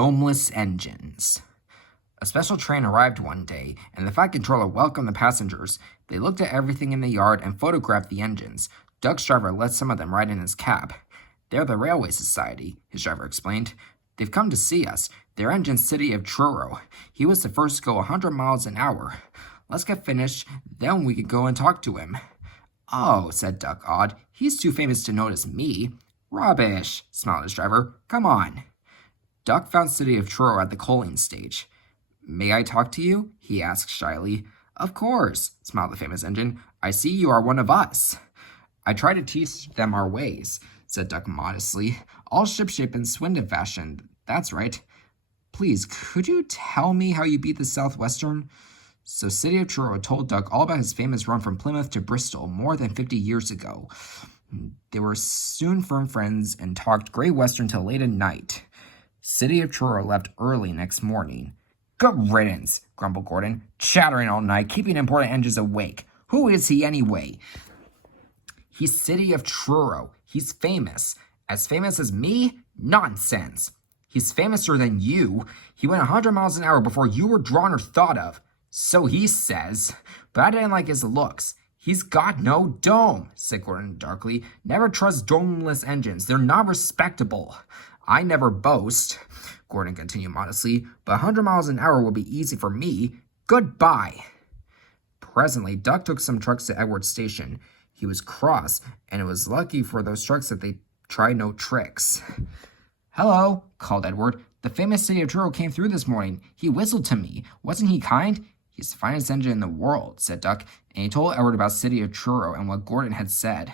Domeless Engines. A special train arrived one day, and the Flight Controller welcomed the passengers. They looked at everything in the yard and photographed the engines. Doug's driver let some of them ride in his cab. "They're the Railway Society," his driver explained. "They've come to see us. Their engine's City of Truro. He was the first to go 100 miles an hour. Let's get finished, then we could go and talk to him." "Oh," said Doug, awed. "He's too famous to notice me." "Rubbish," smiled his driver. "Come on." Doug found City of Truro at the coaling stage. "May I talk to you?" he asked shyly. "Of course," smiled the famous engine. "I see you are one of us." "I try to teach them our ways," said Doug modestly. "All shipshape and Swindon fashion, that's right. Please, could you tell me how you beat the Southwestern?" So City of Truro told Doug all about his famous run from Plymouth to Bristol more than 50 years ago. They were soon firm friends and talked Great Western till late at night. City of Truro left early next morning. "Good riddance," grumbled Gordon. "Chattering all night, keeping important engines awake. Who is he anyway?" "He's City of Truro. He's famous. As famous as me? Nonsense. He's famouser than you. He went 100 miles an hour before you were drawn or thought of." "So he says. But I didn't like his looks." "He's got no dome," said Gordon darkly. "Never trust domeless engines. They're not respectable." "I never boast," Gordon continued modestly, "but 100 miles an hour will be easy for me. Goodbye." Presently, Doug took some trucks to Edward's station. He was cross, and it was lucky for those trucks that they tried no tricks. "Hello," called Edward. "The famous City of Truro came through this morning. He whistled to me. Wasn't he kind?" "He's the finest engine in the world," said Doug, and he told Edward about City of Truro and what Gordon had said.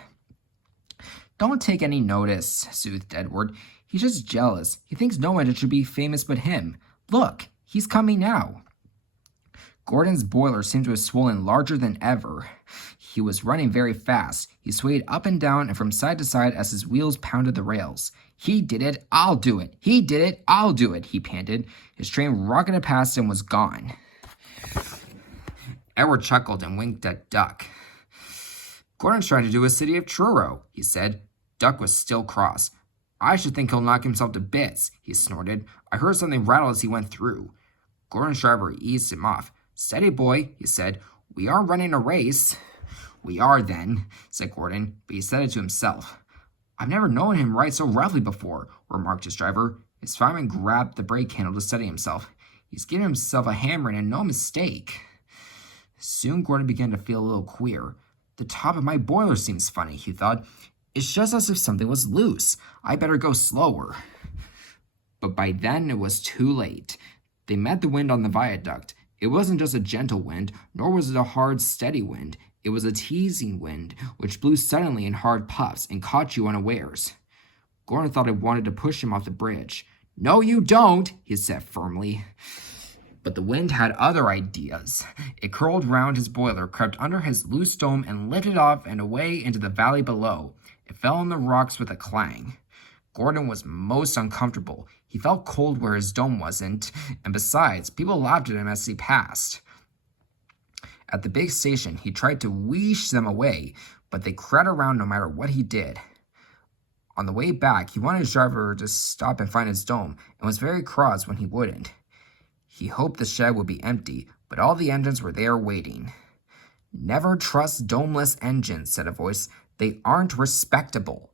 "Don't take any notice," soothed Edward. "He's just jealous. He thinks no engine should be famous but him. Look, he's coming now." Gordon's boiler seemed to have swollen larger than ever. He was running very fast. He swayed up and down and from side to side as his wheels pounded the rails. "He did it, I'll do it. He did it, I'll do it," he panted. His train rocketed past and was gone. Edward chuckled and winked at Duck. "Gordon's trying to do a City of Truro," he said. Duck was still cross. "I should think he'll knock himself to bits," he snorted. "I heard something rattle as he went through." Gordon's driver eased him off. "Steady, boy," he said. "We are running a race." "We are, then," said Gordon, but he said it to himself. "I've never known him ride so roughly before," remarked his driver. His fireman grabbed the brake handle to steady himself. "He's giving himself a hammering and no mistake." Soon Gordon began to feel a little queer. "The top of my boiler seems funny," he thought. "It's just as if something was loose. I better go slower." But by then it was too late. They met the wind on the viaduct. It wasn't just a gentle wind, nor was it a hard, steady wind. It was a teasing wind, which blew suddenly in hard puffs and caught you unawares. Gordon thought it wanted to push him off the bridge. "No, you don't," he said firmly. But the wind had other ideas. It curled round his boiler, crept under his loose dome, and lifted off and away into the valley below. It fell on the rocks with a clang. Gordon was most uncomfortable. He felt cold where his dome wasn't, and besides, people laughed at him as he passed. At the big station, he tried to wheesh them away, but they crowded around no matter what he did. On the way back, he wanted his driver to stop and find his dome, and was very cross when he wouldn't. He hoped the shed would be empty, but all the engines were there waiting. "Never trust domeless engines," said a voice. "They aren't respectable."